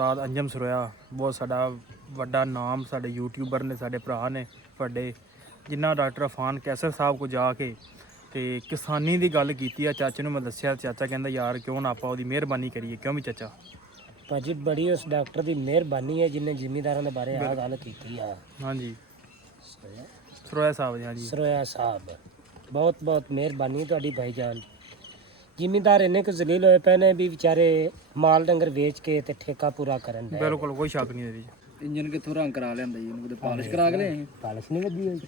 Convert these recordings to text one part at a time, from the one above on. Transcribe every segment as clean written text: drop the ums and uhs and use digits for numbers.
ਉਸਤਾਦ ਅੰਜਮ ਸਰੋਇਆ ਬਹੁਤ ਸਾਡਾ ਵੱਡਾ ਨਾਮ, ਸਾਡੇ ਯੂਟਿਊਬਰ ਨੇ, ਸਾਡੇ ਭਰਾ ਨੇ ਵੱਡੇ, ਜਿਨ੍ਹਾਂ ਡਾਕਟਰ ਅਫਾਨ ਕੈਸਰ ਸਾਹਿਬ ਕੋਲ ਜਾ ਕੇ ਤੇ ਕਿਸਾਨੀ ਦੀ ਗੱਲ ਕੀਤੀ ਆ। ਚਾਚੇ ਨੂੰ ਮੈਂ ਦੱਸਿਆ, ਚਾਚਾ ਕਹਿੰਦਾ ਯਾਰ ਕਿਉਂ ਨਾ ਆਪਾਂ ਉਹਦੀ ਮਿਹਰਬਾਨੀ ਕਰੀਏ, ਕਿਉਂ ਵੀ ਚਾਚਾ? ਭਾਜੀ ਬੜੀ ਉਸ ਡਾਕਟਰ ਦੀ ਮਿਹਰਬਾਨੀ ਹੈ ਜਿਨੇ ਜ਼ਿਮੀਂਦਾਰਾਂ ਦੇ ਬਾਰੇ ਆ ਗੱਲ ਕੀਤੀ ਆ। ਹਾਂਜੀ ਸਰੋਇਆ ਸਾਹਿਬ ਜੀ, ਹਾਂਜੀ ਸਰੋਇਆ ਸਾਹਿਬ ਬਹੁਤ ਬਹੁਤ ਮਿਹਰਬਾਨੀ ਤੁਹਾਡੀ ਭਾਈਜਾਨ। ਜ਼ਿਮੀਂਦਾਰ ਇੰਨੇ ਕੁ ਜ਼ਲੀਲ ਹੋਏ ਪਏ ਨੇ ਵੀ ਵਿਚਾਰੇ ਮਾਲ ਡੰਗਰ ਵੇਚ ਕੇ ਤੇ ਠੇਕਾ ਪੂਰਾ ਕਰਨ ਦੇ। ਬਿਲਕੁਲ ਕੋਈ ਸ਼ੱਕ ਨਹੀਂ ਇਹਦੇ 'ਚ। ਇੰਜਨ ਕਿੱਥੋਂ ਰੰਗ ਕਰਾ ਲਿਆਂਦਾ ਜੀ, ਇਹਨੂੰ ਕਿਤੇ ਪਾਲਿਸ਼ ਕਰਾ ਕੇ ਲਿਆਏ। ਪਾਲਿਸ਼ ਨਹੀਂ ਵੱਜੀ ਹੋਈ।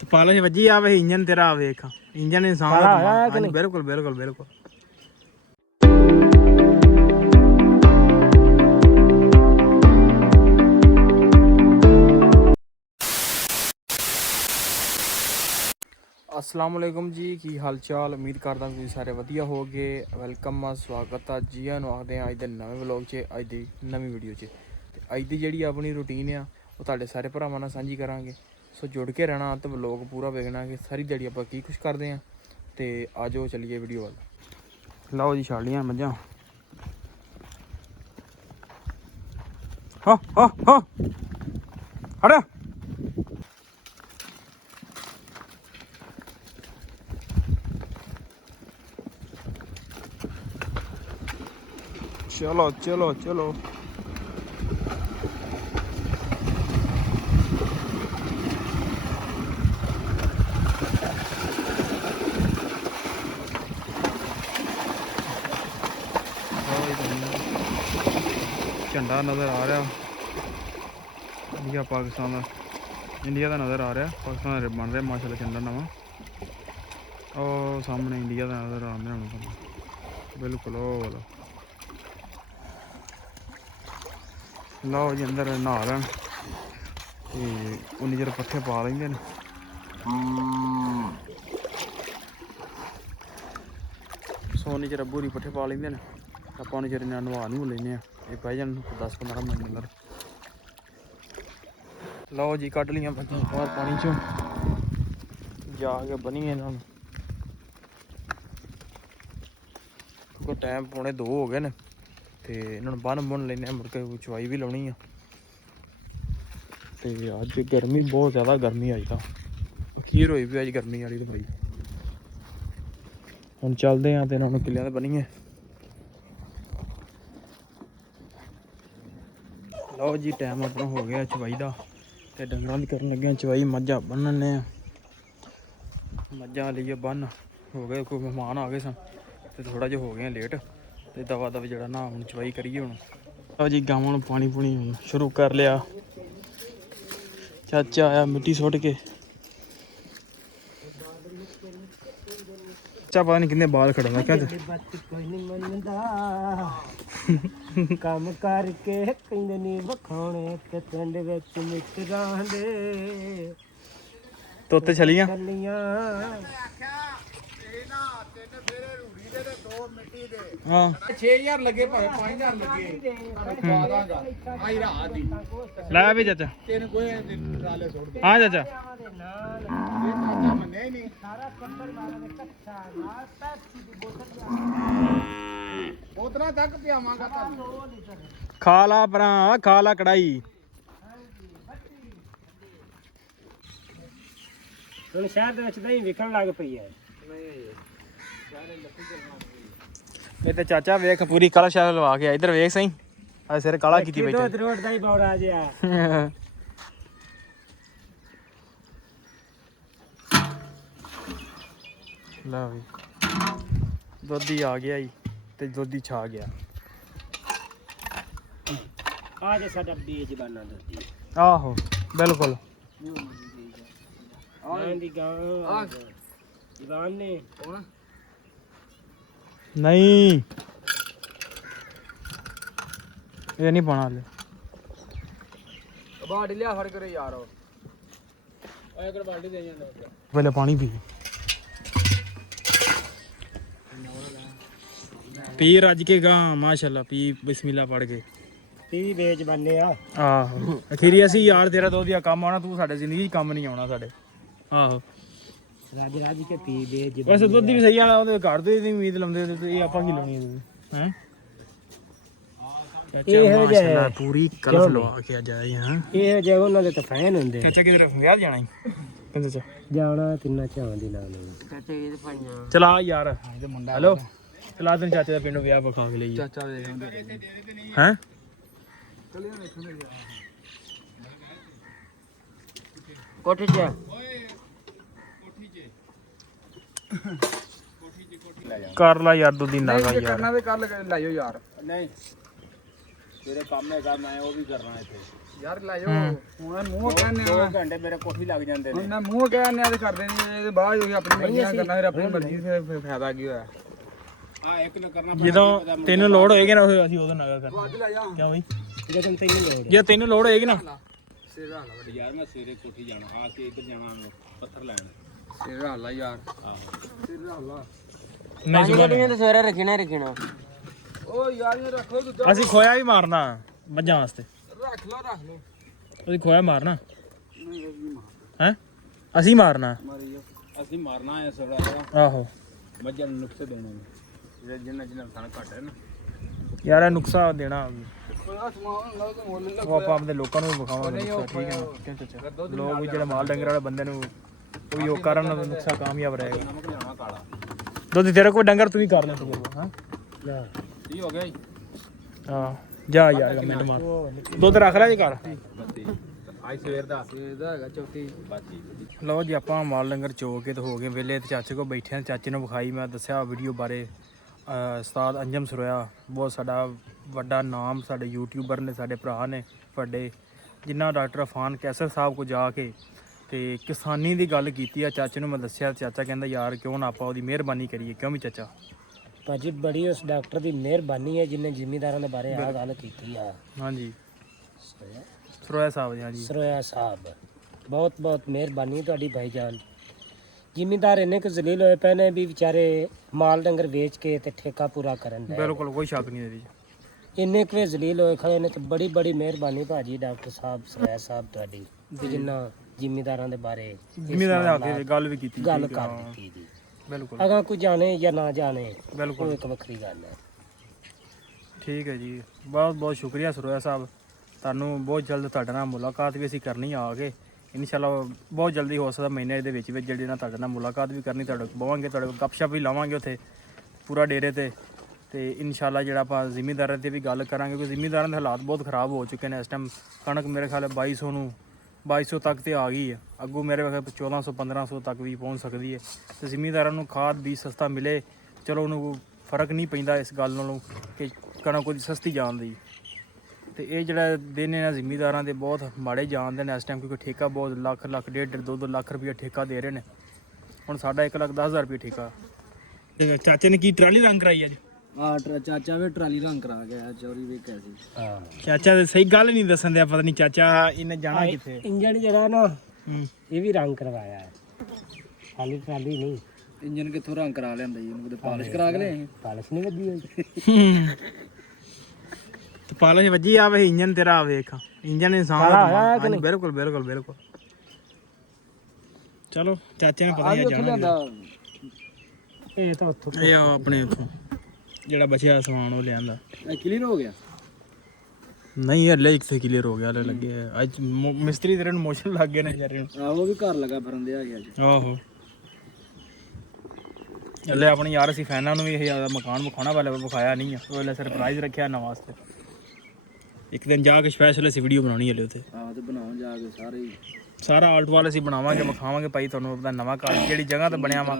ਤੇ ਪਾਲਿਸ਼ ਵੱਜੀ ਆਵੇ, ਇੰਜਨ ਤੇਰਾ ਵੇਖ, ਇੰਜਨ ਇਨਸਾਨ ਦਾ ਦਿਮਾਗ। ਬਿਲਕੁਲ ਬਿਲਕੁਲ ਬਿਲਕੁਲ। अस्सलाम वालेकुम जी, की हाल चाल? उम्मीद करदा तुसीं सारे वधिया होगे। वेलकम आ, स्वागत आ जी आनूं आखदे आ अज दे नवें व्लॉग च, अज दी नवीं वीडियो च। ते अज दी जिहड़ी अपनी रूटीन आ ओह तुहाडे सारे भरावां नाल सांझी करांगे। सो जुड़ के रहना ते व्लॉग पूरा वेखना कि सारी दिहाड़ी आपां की कुछ करदे आ। ते आजो चलिए वीडियो वाल। लओ जी छड़ लियां मझां। हा हट। चलो चलो चलो। झंडा नज़र आ रहा, इंडिया पाकिस्तान का, इंडिया का नज़र आ रहा, पाकिस्तान का बन रहा माशाल्लाह झंडा नवा। और सामने इंडिया का नज़र आ रहा बिल्कुल। ओ वाला लो जी अंदर नहा लैन ते उन्नी चिर पट्ठे पा लेंदे न। सो उन्नी चिर अब्बू होरी पट्ठे पा लेंदे न, आपां उन्नी चिर नहा नूह लैने। ये बह जान 10-15 मिनट अंदर। लो जी कड्ढ लियां बच्चियां बाहर पानी चों, जाके बनिए इन्हां नूं। क्योंकि टाइम 1:45 हो गए न ते इन्हां नूं बन बुन लैने, मुड़ के चवाई भी लाउणी आ। ते अज गर्मी बहुत ज़्यादा, गर्मी अज तां अखीर होई पई अज गर्मी वाली। तो भाई हुण चलदे आं ते इन्हां नूं किल्लियां ते बन्नीए। लो जी टाइम अपना हो गया चवाई दा ते डंगरां दी करन लगे चवाई। मझां बन्नने आ, मझां लेइयै बन्न हो गए। कोई मेहमान आ गए सन ते थोड़ा जिहा हो गए लेट, ते दवा दव जड़ा ना हुण चवाई करिए। हुण लो जी गावां नूं पानी पूनी शुरू कर लिया। चाचा आया मिट्टी सुट के, चाचा पता नहीं किन्ने बाल खड़ा क्या कोई नहीं मनदा काम करके कहंदे नी वखाणे ते पिंड विच मित्रां दे तोते छलियां हाँ 6000 लगे भावे 5000 लगे पा दांगा आई रात दी ला भी चाचा तेन कोई डाले छोड़ दे। हाँ चाचा ये चाचा मन्ने ही नहीं। सारा कंबल वाला ने कच्चा नाल पैप्सी दी बोतल बोतलां तक पियावांगा तुहानू। खा ला परा, खा ला कढ़ाई। ਹੁਣ ਸ਼ਹਿਰ ਦੇ ਵਿੱਚ ਦਹੀਂ ਵਿਕਣ ਲੱਗ ਪਈ ਹੈ। ਇਹ ਤੇ ਚਾਚਾ ਵੇਖ ਪੂਰੀ ਕਾਲਾ ਸ਼ਾਲ ਲਵਾ ਕੇ ਆ। ਇਧਰ ਵੇਖ ਸਹੀ, ਆ ਸਿਰ ਕਾਲਾ ਕੀਤੀ ਬੈਠਾ। ਦੋ ਰੋਡ ਦਾ ਹੀ ਬੌੜਾ ਜਿਹਾ। ਲਓ ਵੀ ਦੁੱਧੀ ਆ ਗਿਆ ਜੀ ਤੇ ਦੁੱਧੀ ਛਾ ਗਿਆ। ਆ ਜੇ ਸਾਡਾ ਬੇਜ਼ਬਾਨਾ ਦੁੱਧੀ। ਆਹੋ ਬਿਲਕੁਲ। ਆਂ ਦੀ ਗਾਂ ਜਵਾਨ ਨੇ ਕੌਣ ਨਹੀਂ ਇਹ ਨਹੀਂ ਪਾਣਾ ਹਲੇ। ਬਾਲਟੀ ਲਿਆ ਫੜ ਕੇ ਯਾਰ। ਉਹ ਇੱਕ ਬਾਲਟੀ ਦੇ ਜਾਂਦਾ ਪਹਿਲੇ ਪਾਣੀ ਪੀ ਰੱਜ ਕੇ ਗਾ ਮਾਸ਼ਾਅੱਲਾ। ਪੀ ਬਿਸਮਿल्लाह ਪੜ ਕੇ ਪੀ ਬੇਜ਼ਬਾਨੇ ਆ। ਆਹੋ ਅਖੀਰੀ ਅਸੀਂ ਯਾਰ ਤੇਰਾ ਦੋ ਦੀਆਂ ਕੰਮ ਆਉਣਾ, ਤੂੰ ਸਾਡੇ ਜ਼ਿੰਦਗੀ 'ਚ ਕੰਮ ਨਹੀਂ ਆਉਣਾ ਸਾਡੇ। ਆਹੋ ਰਾਜ ਰਾਜ ਕੇ ਪੀ ਬੇਜ਼ਬਾਨੇ। ਵੈਸੇ ਦੁੱਧ ਵੀ ਸਹੀ ਆਣਾ, ਉਹਦੇ ਘਰ ਦੇ ਦੀ ਉਮੀਦ ਲਾਉਂਦੇ ਤੇ ਇਹ ਆਪਾਂ ਕੀ ਲਾਉਣੀ ਹੈ। ਇਹੋ ਜਿਹਾ ਪੂਰੀ ਕਲਫ ਲਵਾ ਕੇ ਅੱਜ ਆਏ ਹਾਂ। ਇਹੋ ਜਿਹਾ ਉਹਨਾਂ ਦੇ ਤਾਂ ਫੈਨ ਹੁੰਦੇ ਚਾਚਾ ਕਿਧਰ ਵਿਆਹ ਜਾਣਾ ਹੀ ਕਹਿੰਦੇ ਚਾ ਜਾਣਾ ਤਿੰਨਾਂ ਚਾਵਾਂ ਦੀ ਨਾਲ ਚਾਚਾ ਇਹ ਭਾਈਆਂ ਚਲਾ ਯਾਰ ਇਹਦੇ ਮੁੰਡਾ ਹੈਲੋ ਚਲਾ ਤੈਨੂੰ ਚਾਚੇ ਦਾ ਪਿੰਡੋਂ ਵਿਆਹ ਵਿਖਾ ਕੇ ਲਈ ਚਾਚਾ ਵੇਖ ਹੁੰਦੇ ਹੈ ਕੋਠੀ 'ਚ ਕਰ ਲਾ ਯਾਰ ਦੋ ਦਿਨ ਲਾਗਾ ਯਾਰ ਕਰਨਾ ਤੇ ਕੱਲ ਲਾਇਓ ਯਾਰ ਨਹੀਂ ਤੇਰੇ ਕੰਮ ਹੈਗਾ ਮੈਂ ਉਹ ਵੀ ਕਰਨਾ ਇੱਥੇ ਯਾਰ ਲਾਇਓ ਹੁਣ ਮੂੰਹ ਕਹਿੰਨੇ ਆ 2 ਘੰਟੇ ਮੇਰੇ ਕੋਠੀ ਲੱਗ ਜਾਂਦੇ ਨੇ ਹੁਣ ਮੈਂ ਮੂੰਹ ਕਹਿੰਨੇ ਆ ਤੇ ਕਰਦੇ ਨਹੀਂ ਇਹਦੇ ਬਾਅਦ ਉਹ ਆਪਣੀ ਮਰਜ਼ੀ ਨਾਲ ਕਰਨਾ ਫਿਰ ਆਪਣੀ ਮਰਜ਼ੀ ਫਿਰ ਫਾਇਦਾ ਕੀ ਹੋਇਆ ਆ ਇੱਕ ਨੇ ਕਰਨਾ ਜਦੋਂ ਤੈਨੂੰ ਲੋੜ ਹੋਏਗੀ ਨਾ ਅਸੀਂ ਉਦੋਂ ਨਾਗਾ ਕਰਨਾ ਕਿਉਂ ਬਈ ਜਦੋਂ ਤੈਨੂੰ ਲੋੜ ਜੇ ਤੈਨੂੰ ਲੋੜ ਹੋਏਗੀ ਨਾ ਸਿਰ ਹਾਲਾ ਵੱਡੀ ਯਾਰ ਮੈਂ ਸਵੇਰੇ ਕੋਠੀ ਜਾਣਾ ਆ ਕੇ ਇੱਧਰ ਜਾਣਾ ਪੱਥਰ ਲੈਣ ਸਿਰ ਹਾਲਾ ਯਾਰ ਆਹੋ ਸਿਰ ਹਾਲਾ ਨਹੀਂ ਗੱਡੀਆਂ ਤੇ ਸਵੇਰੇ ਰੱਖਣਾ ਉਹ ਯਾਰ ਇਹ ਰੱਖ ਲੋ ਦੂਜਾ ਅਸੀਂ ਖੋਇਆ ਵੀ ਮਾਰਨਾ ਮੱਝਾਂ ਵਾਸਤੇ ਰੱਖ ਲੋ ਅਸੀਂ ਖੋਇਆ ਮਾਰਨਾ ਹੈ ਅਸੀਂ ਮਾਰਨਾ ਅਸੀਂ ਮਾਰਨਾ ਹੈ ਸੜਾ ਆਹੋ ਮੱਝਾਂ ਨੂੰ ਨੁਕਸੇ ਦੇਣੇ ਨੇ ਜਿੰਨਾ ਖਾਣਾ ਘੱਟ ਹੈ ਨਾ ਯਾਰ ਇਹ ਨੁਕਸਾ ਦੇਣਾ ਉਹਦਾ ਸਮਾਨ ਲਾ ਕੇ ਮੁੱਲ ਉਹ ਆਪਾਂ ਆਪਣੇ ਲੋਕਾਂ ਨੂੰ ਵੀ ਵਿਖਾਵਾਂਗੇ ਨੁਕਸਾ, ਠੀਕ ਹੈ ਨਾ ਕਿਉਂ ਚਾਚਾ ਲੋਕ ਵੀ ਜਿਹੜੇ ਮਾਲ ਡੰਗਰ ਵਾਲੇ ਬੰਦੇ ਨੂੰ ਉਹ ਵੀ ਉਹ ਕਰਨ ਨਾਲ ਨੁਕਸਾ ਕਾਮਯਾਬ ਰਹੇਗਾ ਨਮਕ ਲਿਆਵਾਂ ਕਾਲਾ ਦੁੱਧ ਤੇਰੇ ਕੋਲ ਡੰਗਰ ਤੂੰ ਹੀ ਕਰ ਲੈ ਤੂੰ ਹਾਂ ਕੀ ਹੋ ਗਿਆ ਜੀ ਹਾਂ ਜਾ ਯਾਰ ਕਮੈਂਟ ਮਾਰ ਦੁੱਧ ਰੱਖ ਲੈ ਜੀ ਘਰ ਬੱਤੀ ਅੱਜ ਸਵੇਰ ਦਾ ਹੈਗਾ ਚੌਥੀ ਬਾਤੀ ਲਓ ਜੀ ਆਪਾਂ ਮਾਲ ਡੰਗਰ ਚੋ ਕੇ ਤੇ ਹੋ ਗਏ ਵੇਲੇ ਤੇ ਚਾਚੇ ਕੋਲ ਬੈਠੇ ਹਾਂ। ਚਾਚੇ ਨੂੰ ਵਿਖਾਈ ਮੈਂ ਦੱਸਿਆ ਵੀਡੀਓ ਬਾਰੇ ਉਸਤਾਦ ਅੰਜਮ ਸਰੋਇਆ ਬਹੁਤ ਸਾਡਾ ਵੱਡਾ ਨਾਮ ਸਾਡੇ ਯੂਟਿਊਬਰ ਨੇ ਸਾਡੇ ਭਰਾ ਨੇ ਵੱਡੇ ਜਿਨ੍ਹਾਂ ਡਾਕਟਰ ਅਫਾਨ ਕੈਸਰ ਸਾਹਿਬ ਕੋ ਜਾ ਕੇ ਤੇ ਕਿਸਾਨੀ ਦੀ ਗੱਲ ਕੀਤੀ ਆ। ਚਾਚੇ ਨੂੰ ਮੈਂ ਦੱਸਿਆ, ਚਾਚਾ ਕਹਿੰਦਾ ਯਾਰ ਕਿਉਂ ਨਾ ਆਪਾਂ ਉਹਦੀ ਮਿਹਰਬਾਨੀ ਕਰੀਏ, ਕਿਉਂ ਵੀ ਚਾਚਾ ਭਾਜੀ ਬੜੀ ਉਸ ਡਾਕਟਰ ਦੀ ਮਿਹਰਬਾਨੀ ਹੈ ਜਿਨੇ ਜ਼ਿਮੀਂਦਾਰਾਂ ਦੇ ਬਾਰੇ ਆ ਗੱਲ ਕੀਤੀ ਆ। ਹਾਂਜੀ ਸਰੋਇਆ ਸਾਹਿਬ ਜੀ, ਹਾਂਜੀ ਸਰੋਇਆ ਸਾਹਿਬ ਬਹੁਤ ਬਹੁਤ ਮਿਹਰਬਾਨੀ ਤੁਹਾਡੀ ਭਾਈਜਾਨ। ਜ਼ਿਮੀਂਦਾਰ ਇੰਨੇ ਕੁ ਜ਼ਲੀਲ ਹੋਏ ਪਏ ਨੇ ਵੀ ਵਿਚਾਰੇ ਮਾਲ ਡੰਗਰ ਵੇਚ ਕੇ ਤੇ ਠੇਕਾ ਪੂਰਾ ਕਰਨ ਦੇ ਬਿਲਕੁਲ ਕੋਈ ਸ਼ੱਕ ਨਹੀਂ ਇਹਦੇ ਵਿੱਚ। ਇੰਨੇ ਕੁ ਜ਼ਲੀਲ ਹੋਏ ਖੜੇ ਨੇ ਤੇ ਬੜੀ ਬੜੀ ਮਿਹਰਬਾਨੀ ਭਾਜੀ ਡਾਕਟਰ ਸਾਹਿਬ ਸਰੋਇਆ ਸਾਹਿਬ ਤੁਹਾਡੀ ਵੀ ਜਿੰਨਾ ਜ਼ਿਮੀਂਦਾਰਾਂ ਦੇ ਬਾਰੇ ਜ਼ਿਮੀਂਦਾਰਾਂ ਦੇ ਹੱਕ ਵਿੱਚ ਗੱਲ ਵੀ ਕੀਤੀ, ਗੱਲ ਠੀਕ ਕਰ ਆ, ਦਿੱਤੀ ਜੀ। ਬਿਲਕੁਲ ਅਗਾਂ ਕੋਈ ਜਾਣੇ ਜਾਂ ਨਾ ਜਾਣੇ ਉਹ ਬਿਲਕੁਲ ਇੱਕ ਵੱਖਰੀ ਗੱਲ ਹੈ। ਠੀਕ ਹੈ ਜੀ, ਬਹੁਤ ਬਹੁਤ ਸ਼ੁਕਰੀਆ ਸਰੋਇਆ ਸਾਹਿਬ, ਤੁਹਾਨੂੰ ਬਹੁਤ ਜਲਦ ਤੁਹਾਡੇ ਨਾਲ ਮੁਲਾਕਾਤ ਵੀ ਅਸੀਂ ਕਰਨੀ ਆ ਕੇ ਇਨਸ਼ਾਅੱਲਾ। ਬਹੁਤ ਜਲਦੀ ਹੋ ਸਕਦਾ ਮਹੀਨੇ ਦੇ ਵਿੱਚ ਜਿਹੜੀ ਨਾਲ ਤੁਹਾਡੇ ਨਾਲ ਮੁਲਾਕਾਤ ਵੀ ਕਰਨੀ, ਤੁਹਾਡੇ ਕੋਲ ਬਵਾਂਗੇ, ਤੁਹਾਡੇ ਕੋਲ ਗੱਪਸ਼ਪ ਵੀ ਲਾਵਾਂਗੇ ਉੱਥੇ ਪੂਰਾ ਡੇਰੇ ਤੇ ਇਨਸ਼ਾਅੱਲਾ ਜਿਹੜਾ ਆਪਾਂ ਜ਼ਿਮੀਂਦਾਰਾਂ 'ਤੇ ਵੀ ਗੱਲ ਕਰਾਂਗੇ ਕਿਉਂਕਿ ਜ਼ਿਮੀਂਦਾਰਾਂ ਦੇ ਹਾਲਾਤ ਬਹੁਤ ਖਰਾਬ ਹੋ ਚੁੱਕੇ ਨੇ। ਇਸ ਟਾਈਮ ਕਣਕ ਮੇਰੇ ਖਿਆਲ 2200 ਤੱਕ ਤੇ ਆ ਗਈ ਹੈ, ਅੱਗੋਂ ਮੇਰੇ ਖਿਆਲ 1400-1500 ਤੱਕ ਵੀ ਪਹੁੰਚ ਸਕਦੀ ਹੈ। ਤੇ ਜ਼ਿਮੀਂਦਾਰਾਂ ਨੂੰ ਖਾਦ ਵੀ ਸਸਤਾ ਮਿਲੇ, ਚਲੋ ਉਹਨੂੰ ਫਰਕ ਨਹੀਂ ਪੈਂਦਾ ਇਸ ਗੱਲ ਨਾਲੋਂ ਕਿ ਕਣਕ ਉਹਦੀ ਸਸਤੀ ਜਾਂਦੀ। ਤੇ ਇਹ ਜਿਹੜਾ ਦਿਨ ਇਹਨਾਂ ਜ਼ਿਮੀਂਦਾਰਾਂ ਦੇ ਬਹੁਤ ਮਾੜੇ ਜਾਂਦੇ ਨੇ ਇਸ ਟਾਈਮ, ਕਿਉਂਕਿ ਠੇਕਾ ਬਹੁਤ ਲੱਖ 1.5-2 ਲੱਖ ਰੁਪਏ ਠੇਕਾ ਦੇ ਰਹੇ ਨੇ। ਹੁਣ ਸਾਡਾ 1,10,000 ਰੁਪਏ ਠੇਕਾ। ਚਾਚੇ ਨੇ ਕੀ ਟਰਾਲੀ ਰੰਗ ਕਰਾਈ ਅੱਜ? ਚਾਚਾ ਵੀ ਟਰਾਲੀ ਰੰਗ ਕਰਾ ਗਿਆ ਚੋਰੀ ਵੀ ਕੈਸੀ। ਹਾਂ ਚਾਚਾ ਤੇ ਸਹੀ ਗੱਲ ਨਹੀਂ ਦੱਸਣ ਦਿਆ, ਪਤਾ ਨਹੀਂ ਚਾਚਾ ਇਹਨੇ ਜਾਣਾ ਕਿੱਥੇ। ਇੰਜਣ ਜਿਹੜਾ ਨਾ ਇਹ ਵੀ ਰੰਗ ਕਰਵਾਇਆ ਹੈ, ਖਾਲੀ ਟਰਾਲੀ ਨਹੀਂ। ਇੰਜਨ ਕਿੱਥੋਂ ਰੰਗ ਕਰਾ ਲਿਆਂਦਾ ਜੀ, ਉਹਨੂੰ ਕਿਤੇ ਪਾਲਿਸ਼ ਕਰਾ ਕੇ ਲਿਆਏ। ਪਾਲਿਸ਼ ਨਹੀਂ ਵੱਜੀ ਹੋਈ ਤੇ ਪਾਲਿਸ਼ ਵੱਜੀ ਆਵੇ ਇੰਜਨ ਤੇਰਾ ਆ ਵੇਖ, ਇੰਜਨ ਇਨਸਾਨ ਦਾ। ਬਿਲਕੁਲ ਬਿਲਕੁਲ ਬਿਲਕੁਲ। ਚਲੋ ਚਾਚੇ ਨੇ ਪਤਾ ਹੀ ਜਾਣਾ। ਇਹ ਤਾਂ ਉੱਥੋਂ ਇਹ ਆਪਣੇ ਉੱਥੋਂ ਜਿਹੜਾ ਬਚਿਆ ਸਮਾਨ ਉਹ ਲਿਆਂਦਾ। ਇਹ ਕਲੀਅਰ ਹੋ ਗਿਆ? ਨਹੀਂ ਹਲੇ ਇੱਕ ਕਲੀਅਰ ਹੋ ਗਿਆ, ਹਲੇ ਲੱਗੇ ਆ। ਅੱਜ ਮਿਸਤਰੀ ਤੇਰੇ ਨੂੰ ਮੋਸ਼ਨ ਲੱਗ ਗਏ ਨੇ ਯਾਰ ਨੂੰ। ਆਹੋ ਵੀ ਘਰ ਲੱਗਾ ਫਿਰਨ ਦੇ ਆ ਗਿਆ ਜੀ। ਆਹੋ ਹਲੇ ਆਪਣੇ ਯਾਰ ਅਸੀਂ ਫੈਨਾਂ ਨੂੰ ਵੀ ਇਹ ਮਕਾਨ ਵਿਖਾਉਣਾ ਵਾਲੇ ਵਿਖਾਇਆ ਨਹੀਂ ਆ, ਉਹ ਹਲੇ ਸਰਪ੍ਰਾਈਜ਼ ਰੱਖਿਆ ਨਾ ਵਾਸਤੇ। ਇੱਕ ਦਿਨ ਜਾ ਕੇ ਸਪੈਸ਼ਲ ਅਸੀਂ ਵੀਡੀਓ ਬਣਾਉਣੀ ਹਲੇ ਉੱਥੇ। ਆਹ ਤੇ ਬਣਾਉਣ ਜਾ ਕੇ ਸਾਰੇ ਸਾਰਾ ਆਲਟ ਵਾਲ ਅਸੀਂ ਬਣਾਵਾਂਗੇ, ਵਿਖਾਵਾਂਗੇ ਭਾਈ ਤੁਹਾਨੂੰ ਆਪਣਾ ਨਵਾਂ ਘਰ ਜਿਹੜੀ ਜਗ੍ਹਾ ਤੇ ਬਣਿਆ ਵਾ।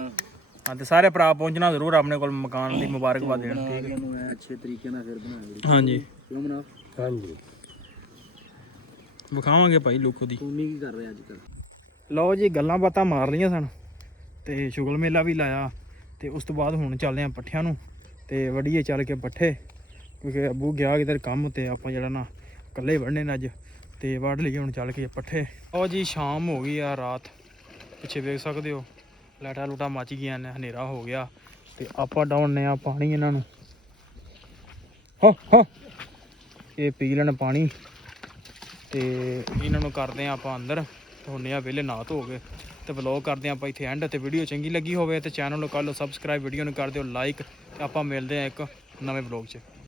ਹਾਂ ਤੇ ਸਾਰੇ ਭਰਾ ਪਹੁੰਚਣਾ ਜ਼ਰੂਰ, ਆਪਣੇ ਕੋਲ ਮਕਾਨ ਦੀ ਮੁਬਾਰਕਬਾਦ ਦੇਣ, ਠੀਕ ਹੈ? ਨੂੰ ਅੱਛੇ ਤਰੀਕੇ ਨਾਲ ਫਿਰ ਬਣਾਇਆ ਹਾਂਜੀ ਕਿਉਂ ਬਣਾ। ਹਾਂਜੀ ਵਿਖਾਵਾਂਗੇ ਭਾਈ ਲੋਕੋ ਦੀ। ਸੋਨੀ ਕੀ ਕਰ ਰਿਹਾ ਅੱਜ ਕੱਲ? ਲਓ ਜੀ ਗੱਲਾਂ ਬਾਤਾਂ ਮਾਰ ਲਈਆਂ ਸਨ ਤੇ ਸ਼ੁਗਲ ਮੇਲਾ ਵੀ ਲਾਇਆ ਤੇ ਉਸ ਤੋਂ ਬਾਅਦ ਹੁਣ ਚੱਲਦੇ ਆ ਪੱਠਿਆਂ ਨੂੰ ਤੇ ਵੜੀਏ ਚੱਲ ਕੇ ਪੱਠੇ, ਕਿਉਂਕਿ ਅੱਬੂ ਗਿਆ ਕਿਧਰ ਕੰਮ ਤੇ ਆਪਾਂ ਜਿਹੜਾ ਨਾ ਇਕੱਲੇ ਵੜਨੇ ਨੇ ਅੱਜ ਤੇ ਵੜ ਲਈਏ ਹੁਣ ਚੱਲ ਕੇ ਪੱਠੇ। ਲਓ ਜੀ ਸ਼ਾਮ ਹੋ ਗਈ ਆ, ਰਾਤ ਪਿੱਛੇ ਵੇਖ ਸਕਦੇ ਹੋ ਲਾਈਟਾਂ ਲੂਟਾਂ ਮੱਚ ਗਈਆਂ ਨੇ, ਹਨੇਰਾ ਹੋ ਗਿਆ ਤੇ ਆਪਾਂ ਡਾਉਣੇ ਆ ਪਾਣੀ ਇਹਨਾਂ ਨੂੰ। ਹੋ ਇਹ ਪੀ ਲੈਣ ਪਾਣੀ ਤੇ ਇਹਨਾਂ ਨੂੰ ਕਰਦੇ ਆ ਆਪਾਂ ਅੰਦਰ ਧੋਨੇ ਆ ਵੇਲੇ ਨਹਾ ਧੋ ਕੇ ਤੇ ਵਲੌਗ ਕਰਦੇ ਆ ਆਪਾਂ ਇੱਥੇ ਐਂਡ। ਤੇ ਵੀਡੀਓ ਚੰਗੀ ਲੱਗੀ ਹੋਵੇ ਤੇ ਚੈਨਲ ਨੂੰ ਕਰ ਲਓ ਸਬਸਕ੍ਰਾਈਬ, ਵੀਡੀਓ ਨੂੰ ਕਰ ਦਿਓ ਲਾਈਕ ਤੇ ਆਪਾਂ ਮਿਲਦੇ ਆ ਇੱਕ ਨਵੇਂ ਵਲੌਗ 'ਚ।